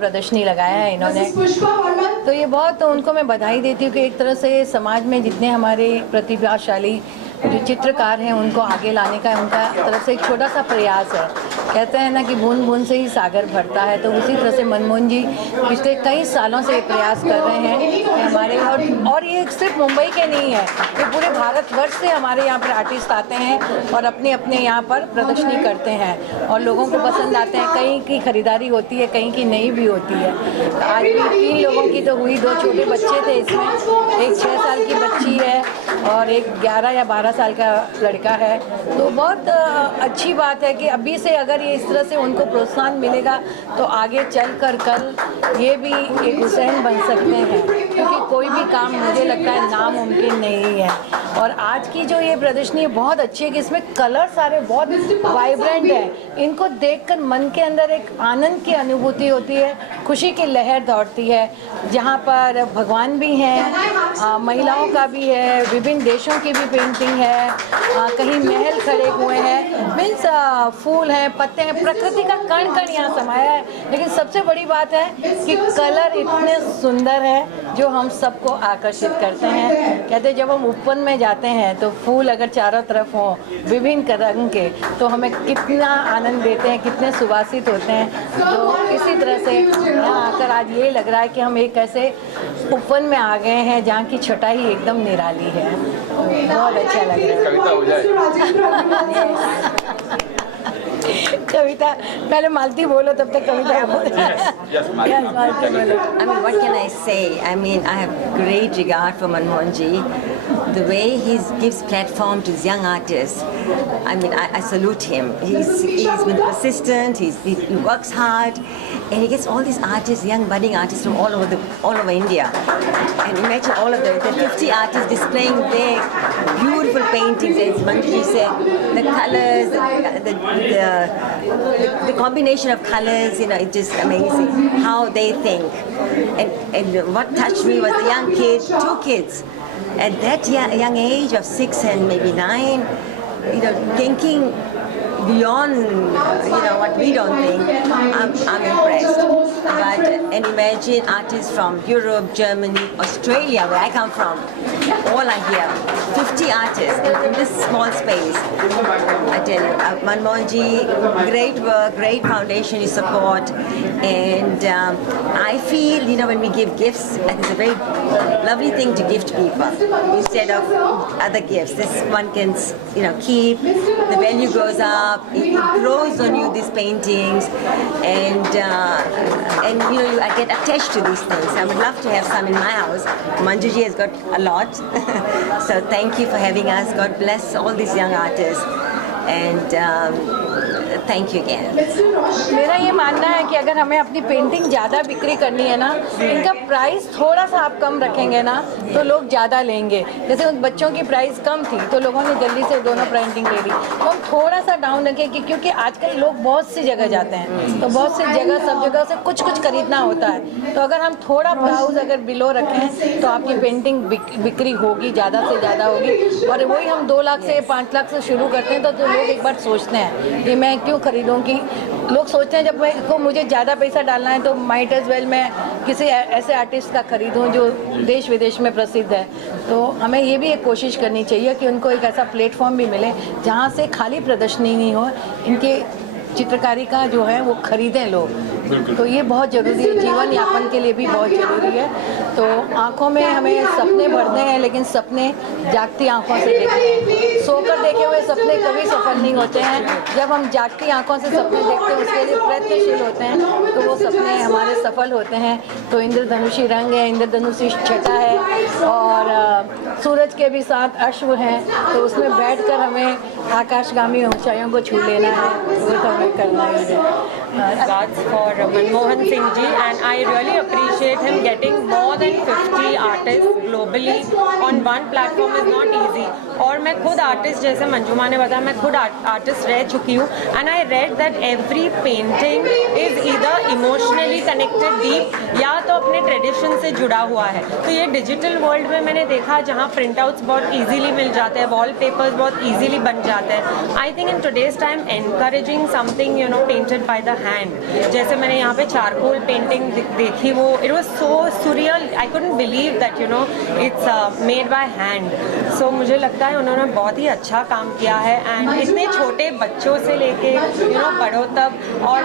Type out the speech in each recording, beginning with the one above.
प्रदर्शनी लगाया है इन्होंने, तो ये बहुत उनको मैं बधाई देती हूँ कि एक तरह से समाज में जितने हमारे प्रतिभाशाली जो चित्रकार हैं उनको आगे लाने का उनका तरफ से एक छोटा सा प्रयास है। कहते हैं ना कि बूंद बूंद से ही सागर भरता है, तो उसी तरह से मनमोहन जी पिछले कई सालों से ये प्रयास कर रहे हैं कि हमारे और ये सिर्फ मुंबई के नहीं है, ये पूरे भारतवर्ष से हमारे यहाँ पर आर्टिस्ट आते हैं और अपने अपने यहाँ पर प्रदर्शनी करते हैं और लोगों को पसंद आते हैं। कहीं की खरीदारी होती है, कहीं की नहीं भी होती है। तो आज भी 3 लोगों की तो हुई, 2 छोटे बच्चे थे इसमें, एक 6 साल की बच्ची है और एक 11 या 12 साल का लड़का है। तो बहुत अच्छी बात है कि अभी से अगर ये इस तरह से उनको प्रोत्साहन मिलेगा तो आगे चल कर कल ये भी एक हुसैन बन सकते हैं, क्योंकि कोई भी काम मुझे लगता है नामुमकिन नहीं है। और आज की जो ये प्रदर्शनी है बहुत अच्छी है कि इसमें कलर सारे बहुत वाइब्रेंट है, इनको देखकर मन के अंदर एक आनंद की अनुभूति होती है, खुशी की लहर दौड़ती है। जहाँ पर भगवान भी हैं, महिलाओं का भी है, विभिन्न देशों की भी पेंटिंग है, कहीं महल खड़े हुए हैं, मीन्स फूल हैं, पत्ते हैं, प्रकृति का कण कण यहाँ समाया है। लेकिन सबसे बड़ी बात है कि कलर इतने सुंदर है जो हम सबको आकर्षित करते हैं। कहते हैं जब हम उपवन में जाते हैं तो फूल अगर चारों तरफ हों विभिन्न रंग के तो हमें कितना आनंद देते हैं, कितने सुवासित होते हैं। तो इसी तरह से यहाँ आकर आज ये लग रहा है कि हम एक ऐसे उपवन में आ गए हैं जहाँ की छटाई एकदम निराली है। बहुत अच्छा लग रहा है। कविता हो जाए। कविता पहले मालती बोलो तब तक कविता बोलो। Yes, मालती बोलो। I mean, what can I say? I mean, I have great regard for Manmohan ji. The way he gives platform to young artists, I mean, I salute him. He's been persistent. He works hard, and he gets all these artists, young budding artists from all over India. And imagine all of them, the 50 artists displaying their beautiful paintings. As Manju said, the colors, the combination of colors, you know, it's just amazing how they think. And what touched me was the young kids, 2 kids, at that young age of 6 and maybe 9, you know, thinking beyond, you know, what we don't think. I'm impressed. But and imagine artists from Europe, Germany, Australia, where I come from, all are here. 50 artists in this small space. I tell you, Manmohan ji, great work, great foundation you support, and I feel, you know, when we give gifts, it's a very lovely thing to gift people instead of other gifts. This one can, you know, keep, the value goes up, it grows on you, these paintings, and you know, I get attached to these things. I would love to have some in my house. Manju ji has got a lot. So thank you for having us. God bless all these young artists, and thank you again. मेरा ये मानना है कि अगर हमें अपनी painting ज़्यादा बिक्री करनी है ना, इनका प्राइस थोड़ा सा आप कम रखेंगे ना तो लोग ज़्यादा लेंगे। जैसे उन बच्चों की प्राइस कम थी तो लोगों ने जल्दी से दोनों पेंटिंग ले ली, तो हम थोड़ा सा डाउन रखें कि क्योंकि आजकल लोग बहुत सी जगह जाते हैं, तो बहुत सी जगह सब जगह से कुछ कुछ खरीदना होता है। तो अगर हम थोड़ा प्राइस अगर बिलो रखें तो आपकी पेंटिंग बिक्री होगी, ज़्यादा से ज़्यादा होगी। और वही हम 2 लाख से 5 लाख से शुरू करते हैं तो लोग एक बार सोचते हैं कि मैं क्यों खरीदूं, कि लोग सोचते हैं जब मुझे ज़्यादा पैसा डालना है तो माइट एज वेल मैं किसी ऐसे आर्टिस्ट का खरीदूं जो देश विदेश में प्रसिद्ध है। तो हमें ये भी एक कोशिश करनी चाहिए कि उनको एक ऐसा प्लेटफॉर्म भी मिले जहाँ से खाली प्रदर्शनी नहीं हो, इनके चित्रकारी का जो है वो खरीदें लोग। तो ये बहुत ज़रूरी है, जीवन यापन के लिए भी बहुत ज़रूरी है। तो आँखों में हमें सपने भरते हैं, लेकिन सपने जागती आँखों से देखते हैं। सोकर देखे हुए सपने कभी सफल नहीं होते हैं। जब हम जागती आँखों से सपने देखते हैं, उसके लिए प्रयत्नशील होते हैं, तो वो सपने हमारे सफल होते हैं। तो इंद्रधनुषी रंग है, इंद्रधनुषी छटा है और सूरज के भी 7 अश्व हैं, तो उसमें बैठकर हमें आकाशगामी ऊंचाइयों को छू लेना है, वो तो हमें करना ही है। Regards for Manmohan Singh ji, and I really appreciate him getting more than 50 artists globally on one platform is not easy. और मैं खुद आर्टिस्ट, जैसे मंजुमा ने बताया, मैं खुद आर्टिस्ट रह चुकी हूँ, and I read that every painting is either emotionally connected deep या तो अपने ट्रेडिशन से जुड़ा हुआ है। तो ये डिजिटल वर्ल्ड में मैंने देखा जहाँ प्रिंट आउट्स बहुत ईजीली मिल जाते हैं, वॉल पेपर्स बहुत ईजीली बन जाते हैं। I think in today's time encouraging something painted by the hand, जैसे मैंने यहाँ पे चारकोल पेंटिंग देखी, वो it was so surreal, I couldn't believe that it's made by hand. So मुझे लगता है उन्होंने बहुत ही अच्छा काम किया है, एंड इतने छोटे बच्चों से लेके बड़ों तक, और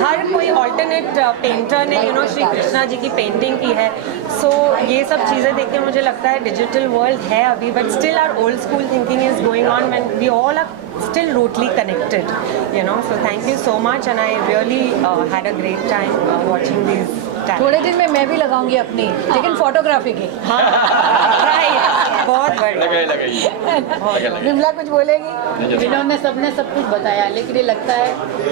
हर कोई ऑल्टरनेट पेंटर ने श्री कृष्णा जी की पेंटिंग की है। सो ये सब चीज़ें देख के मुझे लगता है डिजिटल वर्ल्ड है अभी, but still our old school thinking is going on when we all are still rooted connected, so thank you so much, and I really had a great time watching these talents. थोड़े दिन में मैं भी लगाऊंगी अपनी, लेकिन photography की। Right, बहुत बढ़िया। विमला कुछ बोलेगी? इन्होंने सबने सब कुछ बताया, लेकिन ये लगता है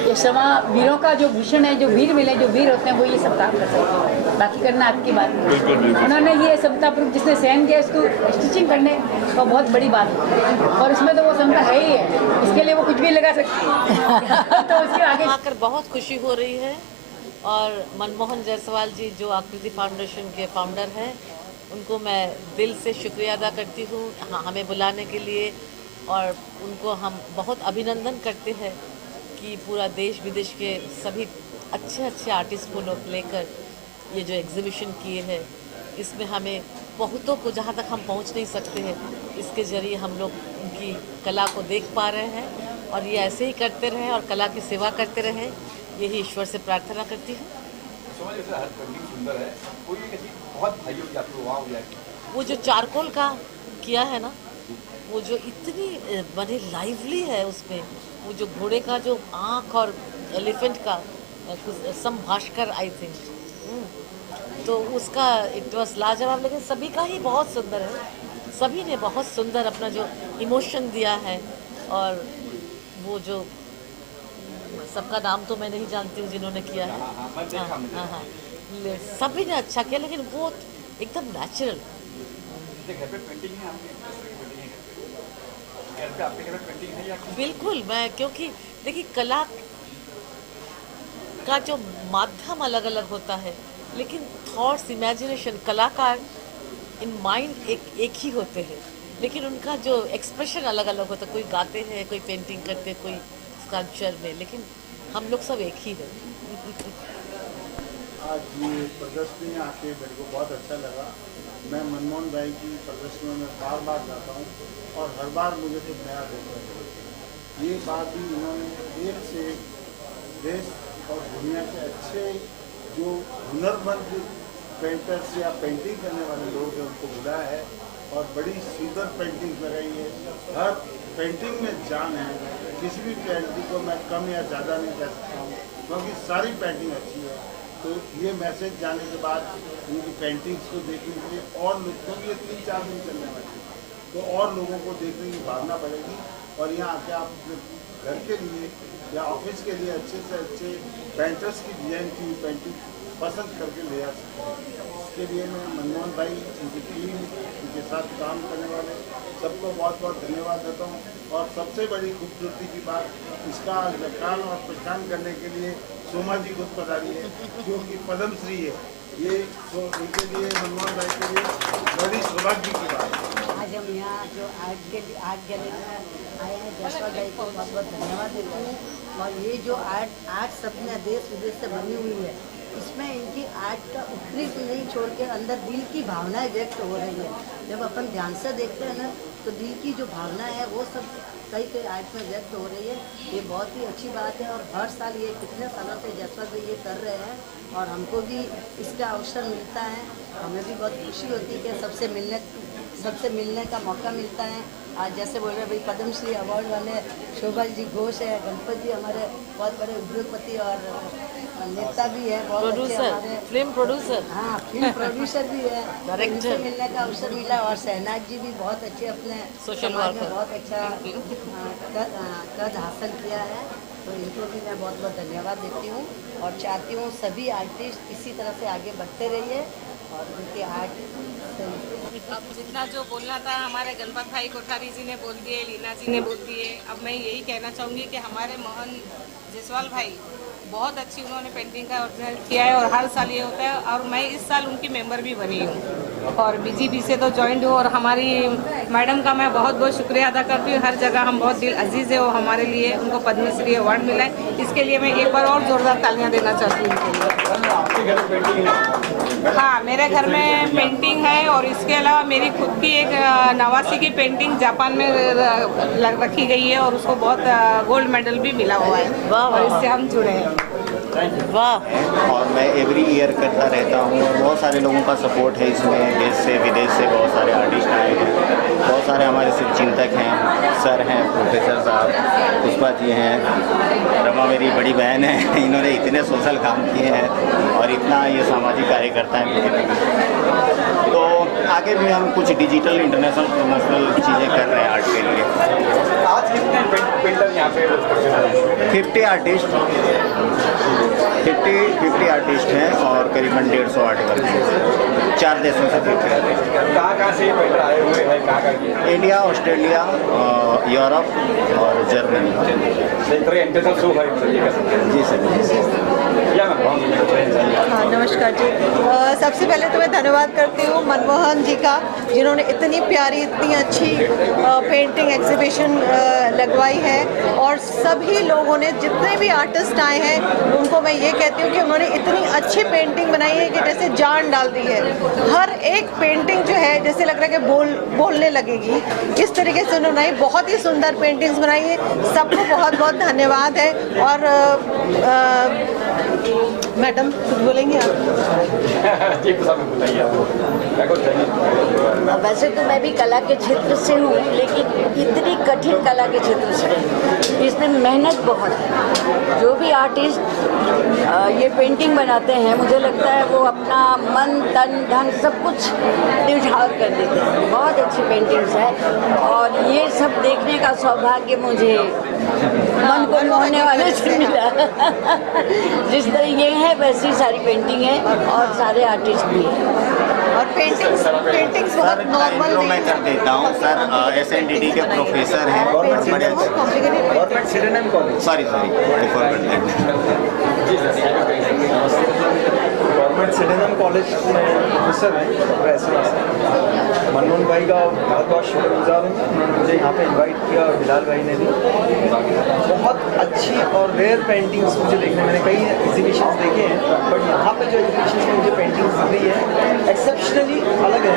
ये समा वीरों का जो भूषण है, जो वीर मिले, जो वीर होते हैं वो ये सब काम कर सकते हैं, बाकी करना आपकी बात नहीं। उन्होंने ये समता प्रूफ जिसने सहन किया इसको स्टिचिंग करने का बहुत बड़ी बात है, और इसमें तो वो समता है ही है, इसके लिए वो कुछ भी लगा सकती है। तो उसके आगे आकर बहुत खुशी हो रही है, और मनमोहन जायसवाल जी जो आकृति फाउंडेशन के फाउंडर हैं, उनको मैं दिल से शुक्रिया अदा करती हूँ हमें बुलाने के लिए, और उनको हम बहुत अभिनंदन करते हैं कि पूरा देश विदेश के सभी अच्छे अच्छे आर्टिस्ट को लोग लेकर ये जो एग्जीबिशन किए हैं, इसमें हमें बहुतों को जहाँ तक हम पहुँच नहीं सकते हैं, इसके ज़रिए हम लोग उनकी कला को देख पा रहे हैं, और ये ऐसे ही करते रहें और कला की सेवा करते रहें, यही ईश्वर से प्रार्थना करती हूँ। वो जो चारकोल का किया है ना, वो जो इतनी बड़ी लाइवली है उसमें, वो जो घोड़े का जो आँख और एलिफेंट का संभाषकर आई थिंक, तो उसका इट वॉज लाजवाब, लेकिन सभी का ही बहुत सुंदर है, सभी ने बहुत सुंदर अपना जो इमोशन दिया है, और वो जो सबका नाम तो मैं नहीं जानती हूँ जिन्होंने किया है, हाँ, सभी ने अच्छा किया, लेकिन वो एकदम नेचुरल। बिल्कुल, मैं क्योंकि देखिए कला का जो माध्यम अलग अलग होता है, लेकिन थॉट्स, इमेजिनेशन, कलाकार इन माइंड एक ही होते हैं, लेकिन उनका जो एक्सप्रेशन अलग अलग होता है, कोई गाते हैं, कोई पेंटिंग करते हैं, कोई स्कल्पचर में, लेकिन हम लोग सब एक ही हैं। आज ये प्रदर्शनी आके मेरे को बहुत अच्छा लगा। मैं मनमोहन भाई की प्रदर्शनियों में बार बार जाता हूँ, और हर बार मुझे कुछ नया देखने को मिलता है। ये बात भी इन्होंने एक से देश और दुनिया के अच्छे जो हुनरमंद पेंटर्स या पेंटिंग करने वाले लोग हैं उनको बुलाया है, और बड़ी सुंदर पेंटिंग लगाई है। हर पेंटिंग में जान है, किसी भी पेंटिंग को मैं कम या ज़्यादा नहीं कह सकता हूँ, क्योंकि सारी पेंटिंग अच्छी है। तो ये मैसेज जाने के बाद उनकी पेंटिंग्स को देखने के लिए और लोग, क्योंकि ये 3-4 दिन चलने वाली है, तो और लोगों को देखने की भावना बढ़ेगी, और यहाँ आके आप अपने घर के लिए या ऑफिस के लिए अच्छे से अच्छे पेंटर्स की डिजाइन की पेंटिंग पसंद करके ले आ सकते हैं। इसके लिए मैं मनमोहन भाई, उनकी टीम, उनके साथ काम करने वाले सबको बहुत बहुत धन्यवाद देता हूँ। और सबसे बड़ी खूबसूरती की बात, इसका लकान और पहचान करने के लिए सोमा जी खुद पधारी है, जो कि पद्मश्री है। ये तो उनके लिए, मनमोहन भाई के लिए बड़ी सौभाग्य की बात है। आज हम यहाँ जो आर्ट गैलरी में आए हैं, जायसवाल भाई को बहुत बहुत धन्यवाद देते हैं। और ये जो आर्ट सबने देश विदेश से बनी हुई है, इसमें इनकी आर्ट का ऊपरी नहीं छोड़ के अंदर दिल की भावनाएं व्यक्त हो रही है। जब अपन ध्यान से देखते हैं ना, तो दिल की जो भावना है वो सब कई आर्ट में व्यक्त हो रही है। ये बहुत ही अच्छी बात है, और हर साल ये कितने सालों से जायसवाल भाई ये कर रहे हैं, और हमको भी इसका अवसर मिलता है। हमें भी बहुत खुशी होती है कि सबसे मिलने का मौका मिलता है। आज जैसे बोल रहे भाई, पद्मश्री अवार्ड वाले शोभा जी घोष है, गणपत जी हमारे बहुत बड़े उद्योगपति और नेता भी है, बहुत अच्छे हमारे फिल्म प्रोड्यूसर, हाँ फिल्म प्रोड्यूसर भी है, डायरेक्टर। इनसे मिलने का अवसर मिला। और शहनाज जी भी बहुत अच्छे अपने सोशल समाज में वर्कर। बहुत अच्छा कद हासिल किया है, तो इनको भी मैं बहुत बहुत धन्यवाद देती हूँ, और चाहती हूँ सभी आर्टिस्ट इसी तरह से आगे बढ़ते रहिए, और उनके आर्ट अब जितना जो बोलना था हमारे गणपत भाई कोठारी जी ने बोल दिए, लीना जी ने बोल दिए। अब मैं यही कहना चाहूँगी कि हमारे मोहन जायसवाल भाई बहुत अच्छी उन्होंने पेंटिंग का ऑर्गेनाइज किया है, और हर साल ये होता है, और मैं इस साल उनकी मेंबर भी बनी हूँ। और बीजेपी से तो ज्वाइंट हूँ और हमारी मैडम का मैं बहुत बहुत शुक्रिया अदा करती हूँ। हर जगह हम बहुत दिल अजीज़ है वो हमारे लिए, उनको पद्मश्री अवार्ड मिला है, इसके लिए मैं एक बार और ज़ोरदार तालियां देना चाहती हूँ। हाँ, मेरे घर में पेंटिंग है और इसके अलावा मेरी खुद की एक नवासी की पेंटिंग जापान में रखी गई है और उसको बहुत गोल्ड मेडल भी मिला हुआ है और इससे हम जुड़े हैं। वाह। और मैं एवरी ईयर करता रहता हूँ और बहुत सारे लोगों का सपोर्ट है इसमें, देश से विदेश से बहुत सारे आर्टिस्ट आए हैं, बहुत सारे हमारे सिर्फ चिंतक हैं, सर हैं, प्रोफेसर साहब, पुष्पा जी हैं, रमा मेरी बड़ी बहन है, इन्होंने इतने सोशल काम किए हैं और इतना ये सामाजिक कार्यकर्ता हैं। तो आगे भी हम कुछ डिजिटल इंटरनेशनल प्रोमोशनल चीज़ें कर रहे हैं आर्ट के लिए। आज कितने पेंटर यहाँ पे 50 आर्टिस्ट हैं और करीबन 150 आर्ट वर्क हैं, 4 देशों से 50 आर्टिस्ट। कहाँ से पेंटर आए हुए हैं, कहाँ इंडिया, ऑस्ट्रेलिया, यूरोप और जर्मनी। इंटरनेशनल शो है जी सर। हाँ, नमस्कार जी। सबसे पहले तो मैं धन्यवाद करती हूँ मनमोहन जी का, जिन्होंने इतनी प्यारी, इतनी अच्छी पेंटिंग एग्जीबिशन लगवाई है और सभी लोगों ने, जितने भी आर्टिस्ट आए हैं, उनको मैं ये कहती हूँ कि उन्होंने इतनी अच्छी पेंटिंग बनाई है कि जैसे जान डाल दी है। हर एक पेंटिंग जो है जैसे लग रहा है कि बोलने लगेगी, इस तरीके से उन्होंने बहुत ही सुंदर पेंटिंग्स बनाई है। सबको बहुत बहुत धन्यवाद है। और मैडम कुछ बोलेंगे आप? वैसे तो मैं भी कला के क्षेत्र से हूँ, लेकिन इतनी कठिन कला के क्षेत्र से नहीं। इसमें मेहनत बहुत है। जो भी आर्टिस्ट ये पेंटिंग बनाते हैं, मुझे लगता है वो अपना मन, तन, धन सब कुछ न्यौछावर कर देते हैं। बहुत अच्छी पेंटिंग्स है और ये सब देखने का सौभाग्य मुझे मन को मोहने वाले से मिला। जिस तरह ये है वैसी सारी पेंटिंग है और सारे आर्टिस्ट भी हैं। और पेंटिंग्स बहुत नॉर्मल मैं कर देता हूँ सर। SNDD के प्रोफेसर हैं, बड़े सॉरी गवर्नमेंट सिडेनम कॉलेज में प्रोफेसर हैं प्रोफेसर मनमोहन भाई का बहुत बहुत शुक्रगुजार हूँ। मुझे यहाँ पे इनवाइट किया और बिलाल भाई ने भी। बहुत अच्छी और रेयर पेंटिंग्स मुझे देखने, मैंने कई एग्जीबिशंस देखे हैं, बट यहाँ पे जो एग्जीबिशन में मुझे पेंटिंग्स दिख रही है एक्सेप्शनली अलग है।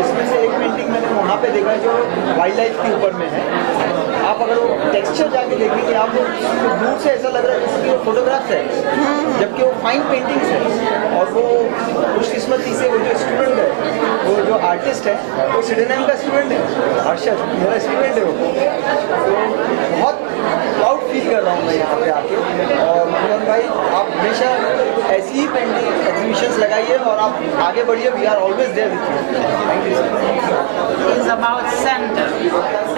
उसमें से एक पेंटिंग मैंने वहाँ पे देखा जो वाइल्ड लाइफ के ऊपर में है। आप अगर वो टेक्सचर जाके देखेंगे आप तो दूर से ऐसा लग रहा है कि वो फोटोग्राफ्स है, जबकि वो फाइन पेंटिंग्स है। और वो खुशकिस्मती से वो जो स्टूडेंट है, वो जो आर्टिस्ट है, वो सिडेनम का स्टूडेंट है, हर्षद मेरा स्टूडेंट है वो। तो बहुत प्राउड फील कर रहा हूँ मैं यहाँ पे आके। और मनमोहन भाई आप हमेशा ऐसी ही पेंटिंग एग्जीबिशंस लगाइए और आप आगे बढ़िए। We are always there with you. Thank you sir. It's about center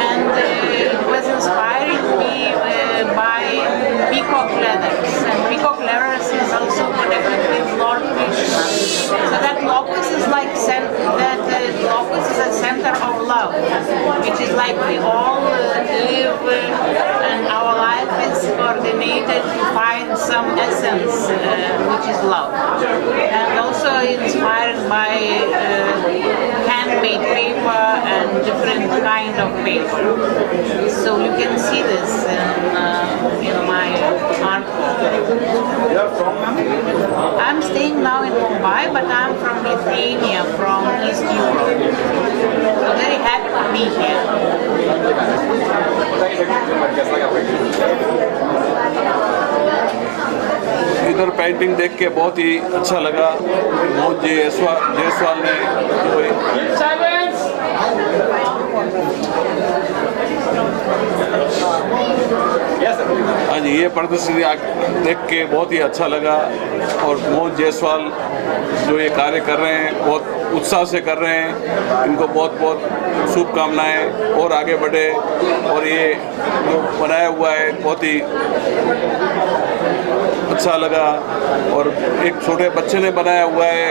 and it was inspiring me by peacock leathers, and peacock leathers is also connected with Lord Krishna. So that locus is like locus is a center of love, which is like we all live and our life is coordinated to find some essence, which is love, and also inspired by handmade paper and different kind of paper. So you can see this in my art form. You are from ma'am? I'm staying now in Mumbai, but I'm from Lithuania, from East Europe. So very happy to be here. इधर painting देख के बहुत ही अच्छा लगा। मोहन जायसवाल ने हाँ जी, ये प्रदर्शनी देख के बहुत ही अच्छा लगा। और मोहन जायसवाल जो ये कार्य कर रहे हैं बहुत उत्साह से कर रहे हैं, इनको बहुत बहुत शुभकामनाएं और आगे बढ़े। और ये जो बनाया हुआ है बहुत ही अच्छा लगा। और एक छोटे बच्चे ने बनाया हुआ है,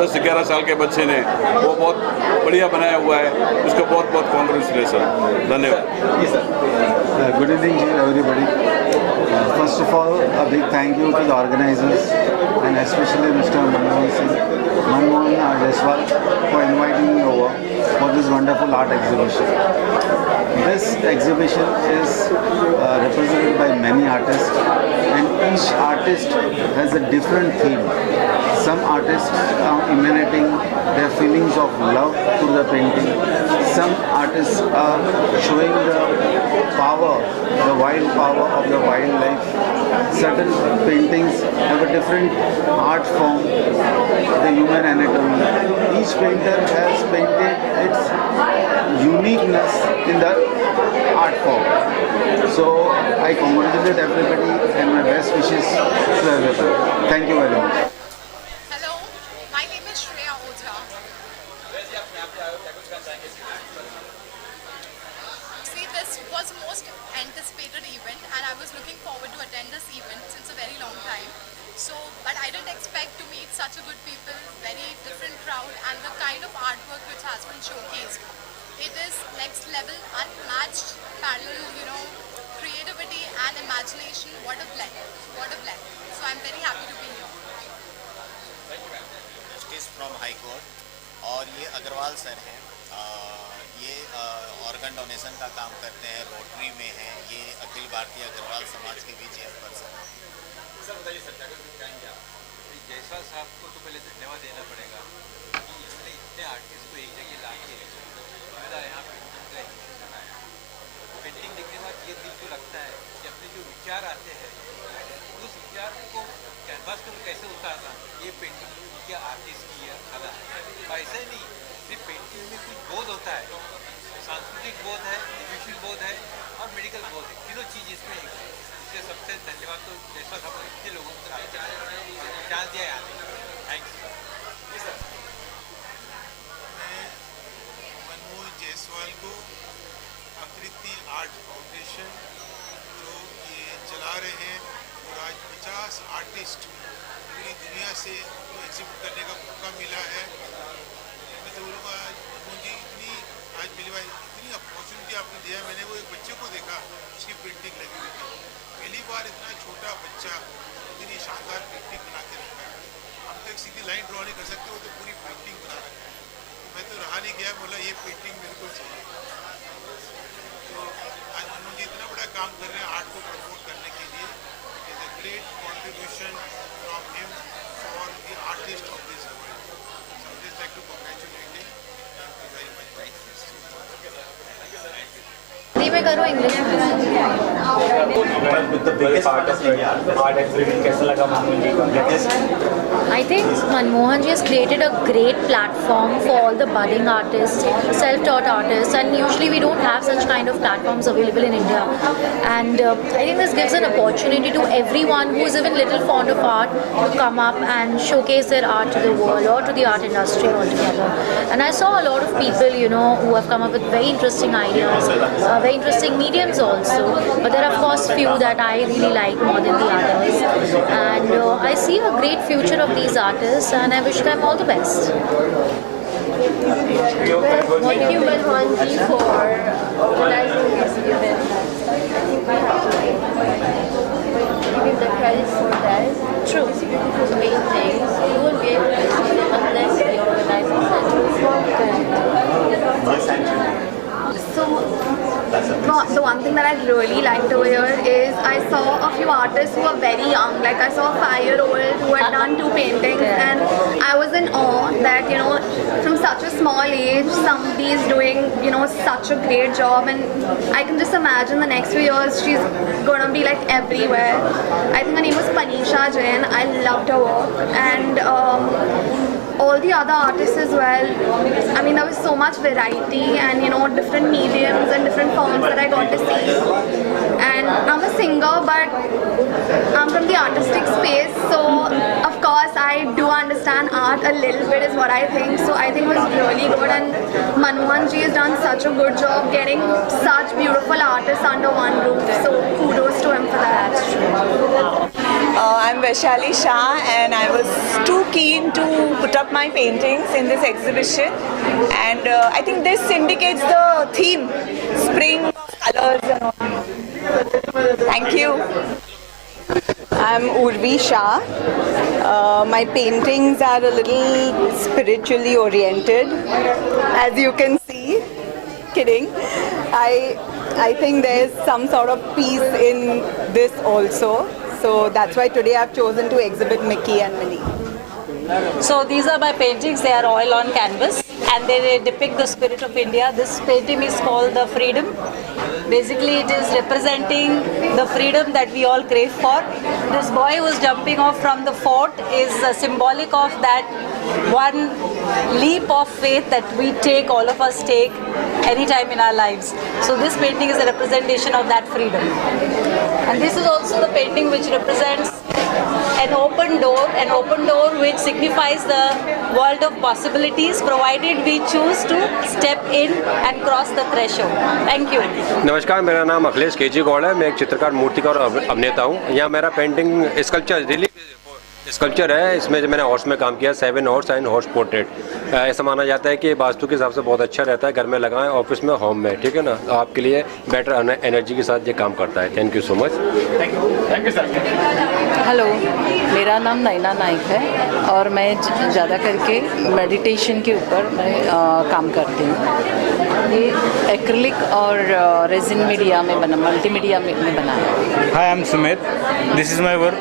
10-11 साल के बच्चे ने, वो बहुत बढ़िया बनाया हुआ है। उसको बहुत बहुत कॉन्ग्रेचुलेसन। धन्यवाद। Good evening everybody. First of all, a big thank you to the organizers and especially Mr. Manmohan Jaiswal for inviting me over for this wonderful art exhibition. This exhibition is represented by many artists, and each artist has a different theme. Some artists are emanating their feelings of love through the painting. Some artists are showing the power, the wild power of the wildlife. Certain paintings have a different art form, the human anatomy. Each painter has painted its uniqueness in the art form. So I congratulate everybody and my best wishes to everybody. Thank you very much. Hello, my name is Shreya Ojha. See, this was the most anticipated event and I was looking forward to attend this event since a very long time. So, but I didn't expect to meet such a good people, very different crowd, and the kind of artwork which has been showcased. It is next level, unmatched, parallel, creativity and imagination. What a blend, what a blend. So I'm very happy to be here. Justice from high court और ये Agarwal sir हैं, ये organ donation का काम करते हैं, rotary में हैं, ये अखिल भारतीय अग्रवाल समाज के भी चेयरपर्सन हैं। सर बताइए सर, क्या कहेंगे आप? जायसवाल साहब को तो पहले धन्यवाद देना पड़ेगा कि इन्होंने इतने आर्टिस्ट को एक जगह ला के यहाँ पेंटिंग देखने के बाद ये दिल को लगता है कि अपने जो विचार आते हैं उस विचार को कैनवास पर कैसे उतारना, ये पेंटिंग क्या आर्टिस्ट की है कला। ऐसा ही नहीं, सिर्फ पेंटिंग में कुछ बोध होता है, सांस्कृतिक बोध है, विजुअल बोध है और मेडिकल बोध है, तीनों चीज़ इसमें एक है। इसलिए सबसे धन्यवाद तो जैसा साहब इतने लोगों को चांस दिया है आने। Thanks sir. मैं मनमोहन जायसवाल को आकृति आर्ट फाउंडेशन जो ये चला रहे हैं और आज 50 आर्टिस्ट पूरी दुनिया से उनको एग्जिबिट करने का मौका मिला है। मैं तो बोलूँगा मनमोहन जी इतनी आज मिली भाई इतनी अपॉर्चुनिटी आपने दिया। मैंने वो एक बच्चे को देखा, उसकी पेंटिंग लगी हुई थी, पहली बार इतना छोटा बच्चा इतनी शानदार पेंटिंग बना के रखा है। हम तो एक सीधी लाइन ड्रॉ नहीं कर सकते, वो तो पूरी पेंटिंग बना रखा है। मैं तो रहा नहीं गया, बोला ये पेंटिंग मेरे को चाहिए। तो आज मनमोहन जी इतना बड़ा काम कर रहे हैं आर्ट को प्रमोट करने के लिए। It is a great contribution from him for the artist of this world. So I just like to congratulate him. Thank you very much. Hindi में करो, इंग्लिश में। I think Manmohan ji has created a great platform for all the budding artists, self-taught artists, and usually we don't have such kind of platforms available in India. And I think this gives an opportunity to everyone who is even little fond of art to come up and showcase their art to the world or to the art industry altogether. And I saw a lot of people, who have come up with very interesting ideas, very interesting mediums also. But there are of course few that I really like more than the others. And I see a great future of these artists and I wish them all the best. Thank you Manmohan ji for organizing this event. I think we have to give him the credit for that. True. These beautiful paintings, you won't be able to see them unless the organizers send you. So the one thing that I really liked over here is I saw a few artists who were very young. Like I saw a 5-year-old who had done 2 paintings and I was in awe that, from such a small age, somebody is doing, such a great job, and I can just imagine the next few years she's going to be like everywhere. I think her name was Panisha Jain. I loved her work, and all the other artists as well. I mean, there was so much variety and different mediums and different forms that I got to see. And I'm a singer, but I'm from the artistic space, so of course I do understand art a little bit is what I think. So I think it was really good, and Manmohan ji has done such a good job getting such beautiful artists under one roof. So kudos to him for that. I'm Vaishali Shah and I was too keen to put up my paintings in this exhibition, and I think this indicates the theme, spring, colors and all. Thank you. I'm Urvi Shah. My paintings are a little spiritually oriented, as you can see. Kidding. I think there's some sort of peace in this also. So that's why today I've chosen to exhibit Mickey and Minnie. So these are my paintings. They are oil on canvas and they depict the spirit of India. This painting is called The Freedom. Basically it is representing the freedom that we all crave for. This boy who's jumping off from the fort is symbolic of that one leap of faith that we take, all of us take anytime in our lives. So this painting is a representation of that freedom. And this is also the painting which represents an open door which signifies the world of possibilities, provided we choose to step in and cross the threshold. Thank you. नमस्कार, मेरा नाम Akhilesh KG Gaur है। मैं एक चित्रकार, मूर्तिकार और अभिनेता हूँ। यहाँ मेरा पेंटिंग स्कल्पचर है। इसमें मैंने हॉर्स में काम किया, 7 हॉर्स एंड हॉर्स पोर्ट्रेट। ऐसा माना जाता है कि वास्तु के हिसाब से बहुत अच्छा रहता है, घर में लगाएं, ऑफिस में, होम में, ठीक है ना। आपके लिए बेटर एनर्जी के साथ ये काम करता है। Thank you so much. Thank you sir. Hello, मेरा नाम नैना नाइक है और मैं ज़्यादा करके मेडिटेशन के ऊपर मैं काम करती हूँ। ये एक्रिलिक और रेजिन मीडिया में बना, मल्टीमीडिया में बनाया। Hi, I'm Sumit. This is my work.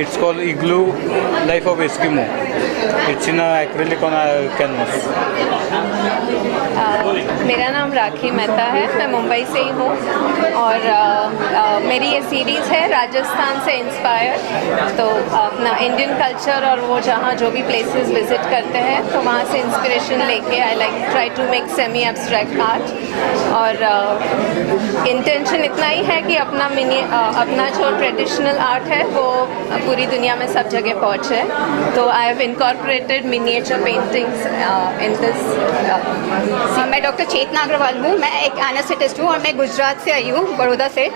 It's called Igloo Life of Eskimo. It's in acrylic on a canvas. मेरा नाम राखी मेहता है, मैं मुंबई से ही हूँ और मेरी ये सीरीज़ है राजस्थान से इंस्पायर। तो अपना इंडियन कल्चर और वो जहाँ जो भी प्लेसेस विज़िट करते हैं तो वहाँ से इंस्पिरेशन लेके I like try to make semi abstract art. और इंटेंशन इतना ही है कि अपना जो ट्रेडिशनल आर्ट है वो पूरी दुनिया में सब जगह पहुँचे। तो I have incorporated miniature paintings in this. मैं डॉक्टर चेतना अग्रवाल हूँ। मैं एक एनेस्थेटिस्ट हूँ और मैं गुजरात से आई हूँ, बड़ौदा से।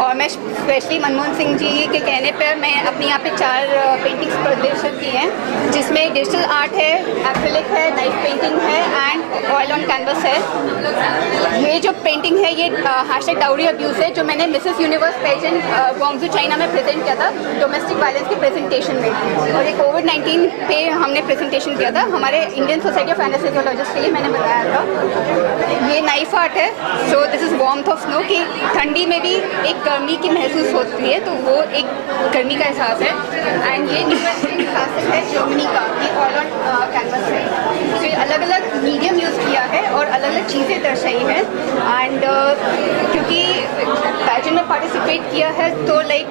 और मैं स्पेशली मनमोहन सिंह जी के कहने पर मैं अपने यहाँ पे 4 पेंटिंग्स प्रदर्शित की हैं, जिसमें डिजिटल आर्ट है, एक्रिलिक है, नाइफ पेंटिंग है एंड ऑयल ऑन कैनवस है। ये जो पेंटिंग है ये हैशटैग डाउरी अब्यूज़ है, जो मैंने Mrs Universe pageant Guangzhou China में प्रेजेंट किया था डोमेस्टिक वायलेंस की प्रेजेंटेशन में। और ये कोविड-19 पे हमने प्रेजेंटेशन किया था हमारे इंडियन सोसाइटी ऑफ एनेस्थेसियोलॉजिस्ट के लिए मैंने बनाया था। ये नाइफ आर्ट है। So this is warmth of snow कि ठंडी में भी एक गर्मी की महसूस होती है, तो वो एक गर्मी का एहसास है। एंड ये क्लासिक है जर्मनी का, ये ऑयल ऑन कैनवस है। तो अलग अलग मीडियम यूज़ किया है और अलग अलग चीज़ें दर्शाई हैं। एंड क्योंकि पैजेंट में पार्टिसिपेट किया है तो लाइक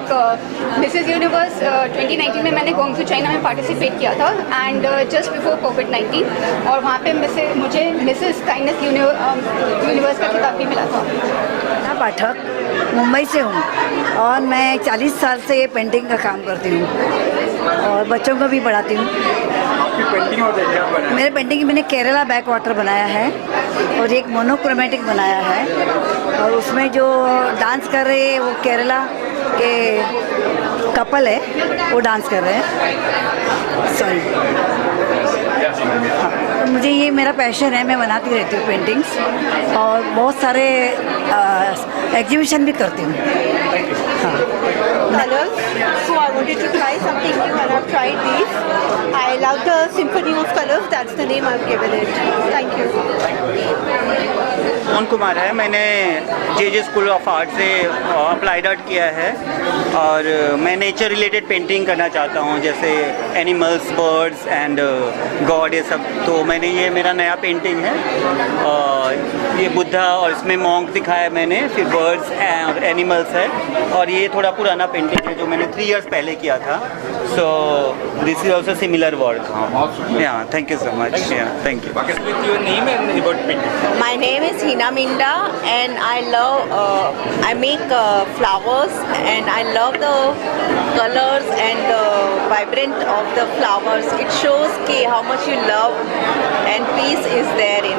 मिसेस यूनिवर्स 2019 में मैंने ग्वांगझू चाइना में पार्टिसिपेट किया था एंड जस्ट बिफोर कोविड-19, और वहाँ पे मुझे मिसेस काइंडनेस यूनिवर्स का खिताब भी मिला था। मैं पाठक मुंबई से हूँ और मैं 40 साल से ये पेंटिंग का काम करती हूँ और बच्चों को भी पढ़ाती हूँ। मेरे पेंटिंग मैंने केरला बैक वाटर बनाया है और एक मोनोक्रोमेटिक बनाया है और उसमें जो डांस कर रहे हैं वो केरला के कपल है, वो डांस कर रहे हैं। सॉरी, तो मुझे ये मेरा पैशन है, मैं बनाती रहती हूँ पेंटिंग्स और बहुत सारे एग्जीबिशन भी करती हूँ। Colors. So I wanted to try something new and I've tried these. I love the symphony of colors. That's the name I've given it. Thank you. Mohan Kumar है। मैंने जे स्कूल ऑफ आर्ट से applied art किया है और मैं nature related painting करना चाहता हूँ, जैसे एनिमल्स, बर्ड्स एंड गॉड, ये सब। तो मैंने ये मेरा नया पेंटिंग है और ये बुद्धा और इसमें मॉन्क दिखाया है मैंने, फिर बर्ड्स और एनिमल्स है। और ये थोड़ा पुराना पेंटिंग है जो मैंने 3 years पहले किया था। So this is also similar work. हाँ, thank you so much. Thank you. My name is Hina Minda and I love, I make flowers and I love the colors and the vibrant of the flowers. It shows how much you love and peace is there in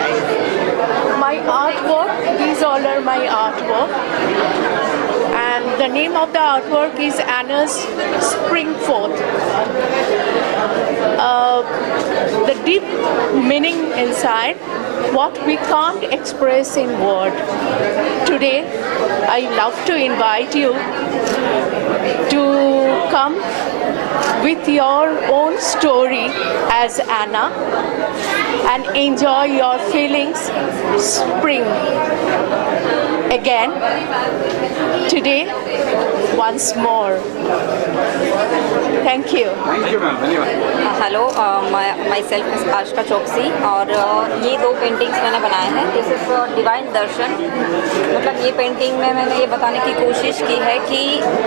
life. My artwork, these all are my artwork. And the name of the artwork is Anna's Springforth. The deep meaning inside, what we can't express in word. Today, I love to invite you to come with your own story as Anna and enjoy your feelings spring again today once more. Thank you. Hello my self is Ashika चौकसी और ये दो paintings मैंने बनाए हैं. This is divine दर्शन. मतलब ये painting में मैंने ये बताने की कोशिश की है कि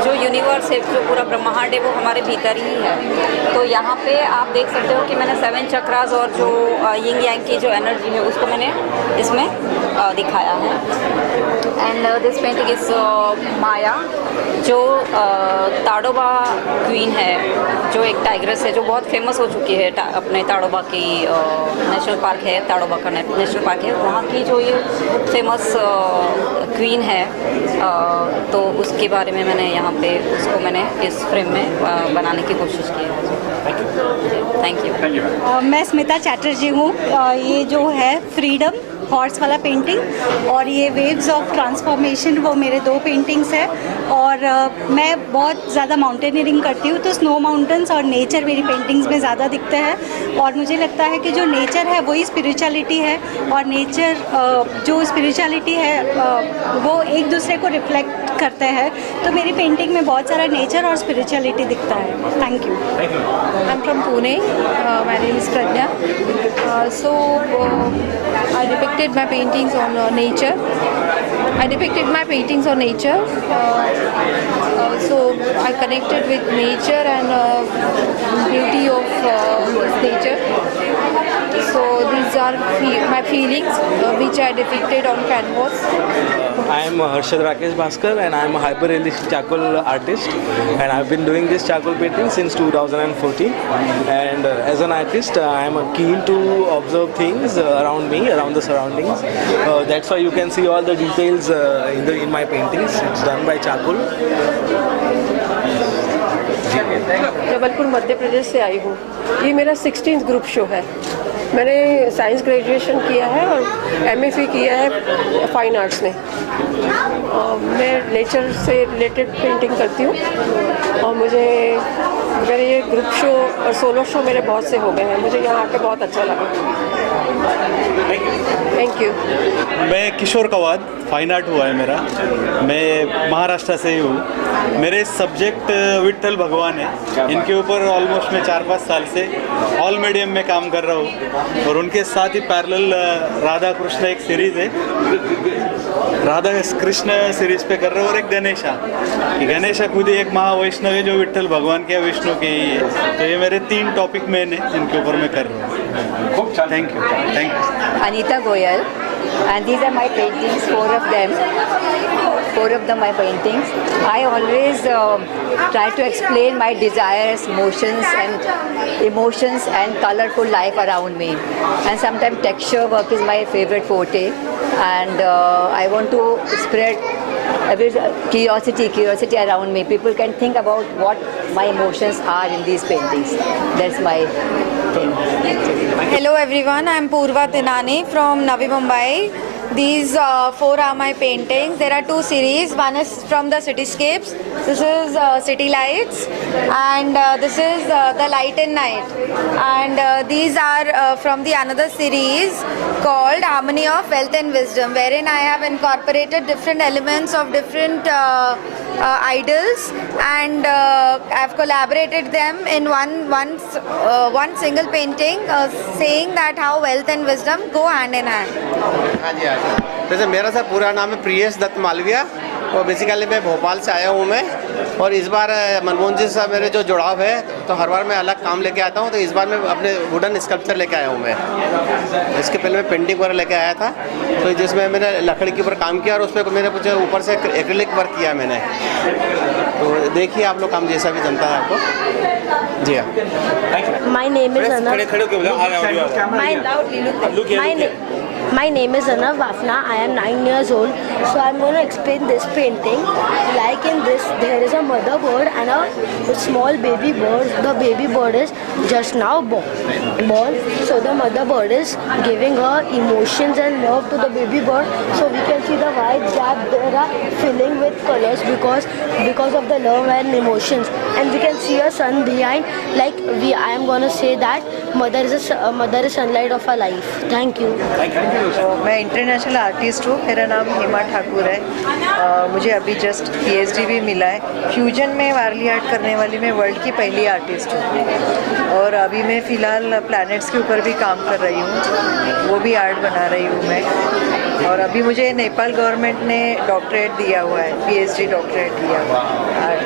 जो यूनिवर्स है, जो पूरा ब्रह्मांड है, वो हमारे भीतर ही है. तो यहाँ पे आप देख सकते हो कि मैंने 7 चक्रास और जो यिंग यांग की जो एनर्जी है उसको मैंने इसमें दिखाया है. एंड दिस पेंटिंग इज़ माया, जो ताड़ोबा क्वीन है, जो एक टाइग्रेस है जो बहुत फेमस हो चुकी है. अपने ताड़ोबा की नेशनल पार्क है, ताड़ोबा का नेशनल पार्क है, वहाँ की जो ये फेमस क्वीन है, तो उसके बारे में मैंने यहाँ पे उसको मैंने इस फ्रेम में बनाने की कोशिश की है. Thank you. मैं स्मिता चैटर्जी हूँ. ये जो है फ्रीडम हॉर्स वाला पेंटिंग और ये वेव्स ऑफ ट्रांसफॉर्मेशन, वो मेरे 2 पेंटिंग्स हैं. और मैं बहुत ज़्यादा माउंटेनियरिंग करती हूँ, तो स्नो माउंटेन्स और नेचर मेरी पेंटिंग्स में ज़्यादा दिखते हैं. और मुझे लगता है कि जो नेचर है वही स्पिरिचुअलिटी है, और नेचर जो स्पिरिचुअलिटी है वो एक दूसरे को रिफ्लेक्ट करते हैं. तो मेरी पेंटिंग में बहुत सारा नेचर और स्पिरिचुअलिटी दिखता है. Thank you. I am from Pune. My name is Pragya. I depicted my paintings on nature. So I connected with nature and beauty of nature. So these are my feelings which I depicted on canvas. I am Harshad Rakesh Bhaskar and I am a hyper-realistic charcoal artist, and I have been doing this charcoal painting since 2014. And as an artist, I am keen to observe things around me, around the surroundings. That's why you can see all the details in my paintings. It's done by charcoal. Jabalpur Madhya Pradesh से आई हूँ. ये मेरा 16th group show है. मैंने science graduation किया है और MFA किया है फाइन आर्ट्स में. मैं नेचर से रिलेटेड पेंटिंग करती हूँ और मेरे ये ग्रुप शो और सोलो शो मेरे बहुत से हो गए हैं. मुझे यहाँ आके बहुत अच्छा लगा. Thank you. मैं किशोर कवाद, फाइन आर्ट हुआ है मेरा. मैं महाराष्ट्र से ही हूँ. मेरे सब्जेक्ट विट्ठल भगवान है. इनके ऊपर ऑलमोस्ट मैं 4-5 साल से ऑल मीडियम में काम कर रहा हूँ, और उनके साथ ही पैरेलल राधा कृष्ण एक सीरीज़ है, राधा कृष्ण सीरीज पे कर रहा हूँ. और एक गणेशा खुद ही एक महावैष्णव है जो विट्ठल भगवान के विष्णु के ही है. तो ये मेरे 3 टॉपिक मेन है जिनके ऊपर मैं कर रहा हूँ. Thank you. Anita Goyal, and these are my paintings, 4 of them. 4 of them my paintings. I always try to explain my desires, emotions and colorful life around me. And sometimes texture work is my favorite forte. And I want to spread curiosity around me. People can think about what my emotions are in these paintings. That's my thing. Hello everyone, I am Purva Tinani from Navi Mumbai. These 4 are my paintings. There are 2 series. One is from the cityscapes. This is City Lights, and this is the Light and Night. And these are from the another series called Harmony of Wealth and Wisdom, wherein I have incorporated different elements of different idols, and I have collaborated them in one single painting, saying that how wealth and wisdom go hand in hand. हाँ जी. वैसे मेरा sir पूरा नाम है प्रियेश दत्त मालविया, और basically मैं भोपाल से आया हूँ मैं. और इस बार मनमोहन जी से मेरे जो जुड़ाव है, तो हर बार मैं अलग काम लेके आता हूँ. तो इस बार मैं अपने वुडन स्कल्पचर लेके आया हूँ मैं. इसके पहले मैं पेंटिंग वगैरह लेके आया था, तो जिसमें मैंने लकड़ी के ऊपर काम किया और उस पर मेरे कुछ ऊपर से एक्रिलिक वर्क किया मैंने. तो देखिए आप लोग काम जैसा भी जमता है आपको. जी हाँ। My name is Anav. खड़े होके बोलो, आ रहा है audio. My name is Anav Vafna. I am 9 years old. So I'm going to explain this painting. Like in this, there is a mother bird and a small baby bird. The baby bird is just now born. So the mother bird is giving her emotions and love to the baby bird. So we can see the white gap there are filling with colors because of the love and emotions. And we can see a sun behind. Like I am going to say that mother is sunlight of our life. Thank you. मैं international artist हूँ। मेरा नाम हेमा ठाकुर है। मुझे अभी just PhD भी मिला है। फ्यूजन में वारली आर्ट करने वाली मैं वर्ल्ड की पहली आर्टिस्ट हूँ और अभी मैं फ़िलहाल प्लैनेट्स के ऊपर भी काम कर रही हूँ, वो भी आर्ट बना रही हूँ मैं। और अभी मुझे नेपाल गवर्नमेंट ने डॉक्टरेट दिया हुआ है, PhD डॉक्टरेट दिया हुआ है आर्ट।